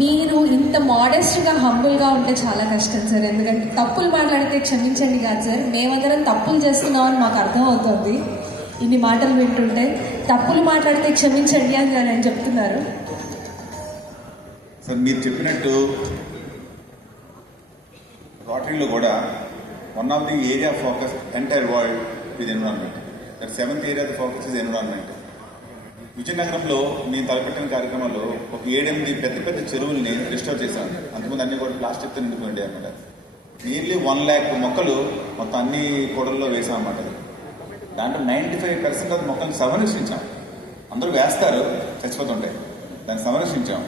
మీరు ఇంత మోడెస్ట్గా హంబుల్గా ఉంటే చాలా కష్టం సార్. ఎందుకంటే తప్పులు మాట్లాడితే క్షమించండి కాదు సార్, మేమందరం తప్పులు చేస్తున్నామని మాకు అర్థమవుతుంది ఇన్ని మాటలు వింటుంటే. తప్పులు మాట్లాడితే క్షమించండి అని నేను చెప్తున్నారు సార్. మీరు చెప్పినట్టు రోటరీలో కూడా one of the area focus entire world with environment. That 7th area focus is environment. విజయనగరంలో నేను తలపెట్టిన కార్యక్రమంలో ఒక 7-8 పెద్ద చెరువుల్ని రిస్టోర్ చేశాను. అంతకుముందు అన్ని కూడా ప్లాస్టిక్తో నిండిపోయింది అనమాట. నియర్లీ 1 lakh మొక్కలు మొత్తం అన్ని కూడల్లో వేసాం అన్నమాట. దాంట్లో 95% ఆఫ్ మొక్కల్ని సంరక్షించాం. అందరూ వేస్తారు, చచ్చిపోతుంటాయి, దాన్ని సంరక్షించాం.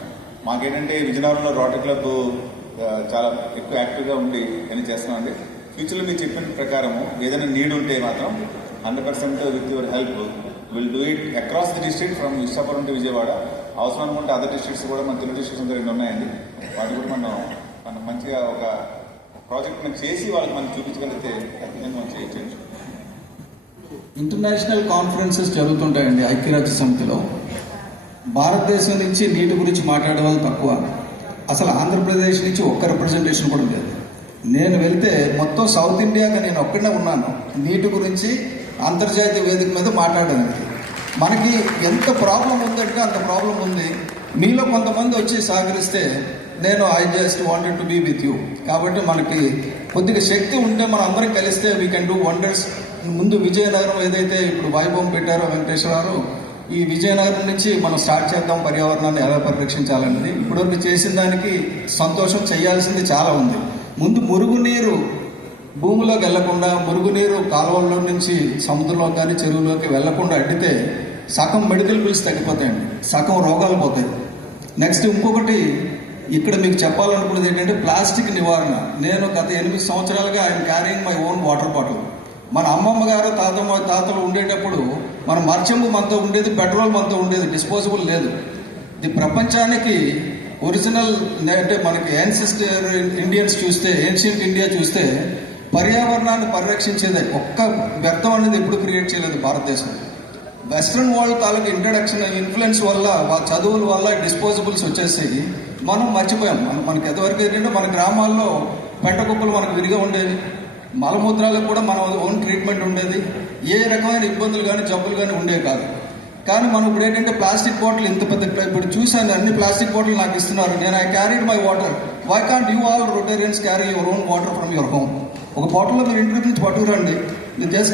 మాకేంటంటే విజయనగరంలో రోటరీ క్లబ్ చాలా ఎక్కువ యాక్టివ్గా ఉండి అని చేస్తున్నామండి. ఫ్యూచర్లో మీరు చెప్పిన ప్రకారము ఏదైనా నీడ్ ఉంటే మాత్రం 100% with your help will do it across the district from Visakhapatnam to Vijayawada. అవసరం అనుకుంటే అదర్ డిస్ట్రిక్ట్స్ కూడా మన తెలుగు డిస్ట్రిక్ట్స్ 2 ఉన్నాయండి. వాటి కూడా మనం మంచిగా ఒక ప్రాజెక్ట్ మనం చేసి వాళ్ళకి మనం చూపించగలిగితే ఖచ్చితంగా మనం చేయొచ్చు. ఇంటర్నేషనల్ కాన్ఫరెన్సెస్ జరుగుతుంటాయండి ఐక్యరాజ్య సమితిలో. భారతదేశం నుంచి నీటి గురించి మాట్లాడే వాళ్ళు తక్కువ. అసలు ఆంధ్రప్రదేశ్ నుంచి ఒక్క రిప్రజెంటేషన్ కూడా లేదు. నేను వెళ్తే మొత్తం సౌత్ ఇండియాగా నేను ఒక్కడే ఉన్నాను నీటి గురించి అంతర్జాతీయ వేదిక మీద మాట్లాడడానికి. మనకి ఎంత ప్రాబ్లం ఉందంటే అంత ప్రాబ్లం ఉంది. మీలో కొంతమంది వచ్చి సహకరిస్తే నేను I just wanted to be with you. కాబట్టి మనకి కొద్దిగా శక్తి ఉంటే మనం అందరం కలిస్తే వీ కెన్ డూ వండర్స్. ముందు విజయనగరం ఏదైతే ఇప్పుడు వైభవం పెట్టారో వెంకటేశ్వరరావు, ఈ విజయనగరం నుంచి మనం స్టార్ట్ చేద్దాం పర్యావరణాన్ని ఎలా పరిరక్షించాలన్నది. ఇప్పటివరకు చేసిన దానికి సంతోషం, చేయాల్సింది చాలా ఉంది. ముందు మురుగునీరు భూమిలోకి వెళ్లకుండా, మురుగునీరు కాలువల్లో నుంచి సముద్రంలోకి కానీ చెరువులోకి వెళ్లకుండా అడ్డితే సగం మెడికల్ బిల్స్ తగ్గిపోతాయండి, సగం రోగాలు పోతాయి. నెక్స్ట్ ఇంకొకటి ఇక్కడ మీకు చెప్పాలనుకున్నది ఏంటంటే ప్లాస్టిక్ నివారణ. నేను గత 8 సంవత్సరాలుగా I'm carrying my own water bottle. మన అమ్మమ్మ గారు తాతలు ఉండేటప్పుడు మన మర్చెంబు మనతో ఉండేది, పెట్రోల్ మనతో ఉండేది, డిస్పోజబుల్ లేదు. ఇది ప్రపంచానికి ఒరిజినల్ అంటే మనకి యాన్సిస్టర్ ఇండియన్స్ చూస్తే, ఏన్షియంట్ ఇండియా చూస్తే పర్యావరణాన్ని పరిరక్షించేదే. ఒక్క వ్యర్థం అనేది ఎప్పుడు క్రియేట్ చేయలేదు భారతదేశం. వెస్ట్రన్ వరల్డ్ తాలూకు ఇంట్రడక్షన్ ఇన్ఫ్లుయెన్స్ వల్ల, వాళ్ళ చదువుల వల్ల డిస్పోజబుల్స్ వచ్చేసి మనం మర్చిపోయాం. మనకి ఎంతవరకు ఏంటంటే మన గ్రామాల్లో పెంట కుప్పలు మనకు విరిగా ఉండేవి, మలమూత్రాలకు కూడా మన ఓన్ ట్రీట్మెంట్ ఉండేది, ఏ రకమైన ఇబ్బందులు కానీ జబ్బులు కానీ ఉండేవి కాదు. కానీ మనం ఇప్పుడు ఏంటంటే ప్లాస్టిక్ బాటిల్ ఇంత పెద్ద, ఇప్పుడు చూశాను అన్ని ప్లాస్టిక్ బాటిల్ నాకు ఇస్తున్నారు. నేను I carried my water. Why can't you all Rotarians carry your own water from your home? ఒక బాటిల్లో మీరు ఇంటి నుంచి పట్టుకురండి. Just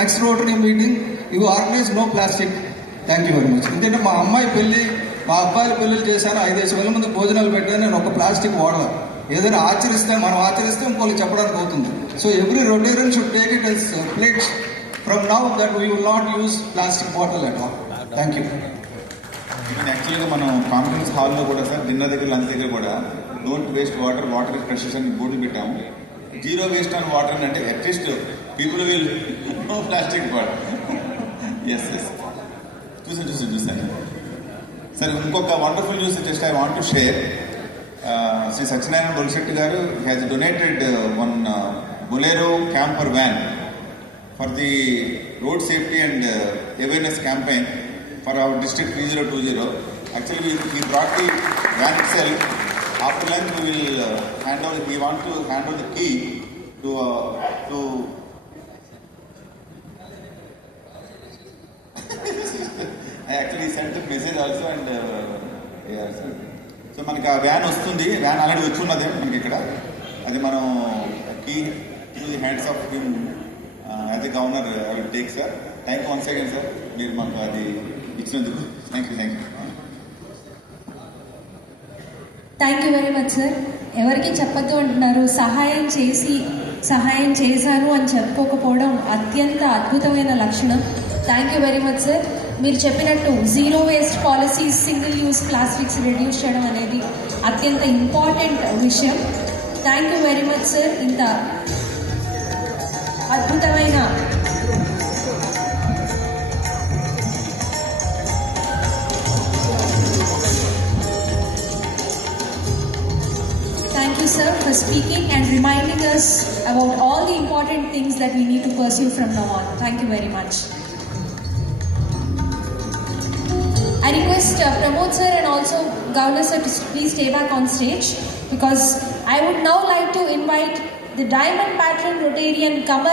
next Rotary meeting you organize no plastic. Thank you very much. ఎందుకంటే మా అమ్మాయి పెళ్లి, మా అబ్బాయి పెళ్ళిళ్ళు చేశాను, 5-6 వేల మంది భోజనాలు పెట్టాను. నేను ఒక ప్లాస్టిక్ వాడలా. ఏదైనా ఆచరిస్తే ఇంకోళ్ళకి చెప్పడానికి అవుతుంది. So every Rotarian should take it as pledge from now that we will not use plastic bottle at all. Thank you. యాక్చువల్గా మనం కాన్ఫరెన్స్ హాల్లో కూడా సార్, డిన్నర్ దగ్గర, లంచ్ దగ్గర కూడా don't waste water, water is precious అని board పెట్టాము. 0 waste on water అంటే at least people will no plastic water. Yes చూసాను సార్. ఇంకొక wonderful news just I want to share. Shri Satyanarayana Bolisetti garu has donated one Bolero camper van for the road safety and awareness campaign for our district 3020. Actually, we brought the van itself. After lunch, we want to hand over the key to I actually sent a message also and yeah, sir. So మనకి ఆ van వస్తుంది, van already వచ్చి ఉన్నది మనకి ఇక్కడ. అది మనం key to the hands of him as a governor I will take sir. Thank you once again sir, మీరు మాకు అది ఇచ్చినందుకు. Thank you very much sir. ఎవరికి చెప్పద్దు అంటున్నారు, సహాయం చేశాను అని చెప్పుకోకపోవడం అత్యంత అద్భుతమైన లక్షణం. Thank you very much sir. మీరు చెప్పినట్టు 0 waste policies, single use plastics reduce చేయడం అనేది అత్యంత ఇంపార్టెంట్ విషయం. Thank you very much sir. ఇంత అద్భుతమైన thank you sir for speaking and reminding us about all the important things that we need to pursue from now on. Thank you very much. I request Pramod sir and also Gowda sir to please stay back on stage because I would now like to invite the Diamond Patron Rotarian Kamal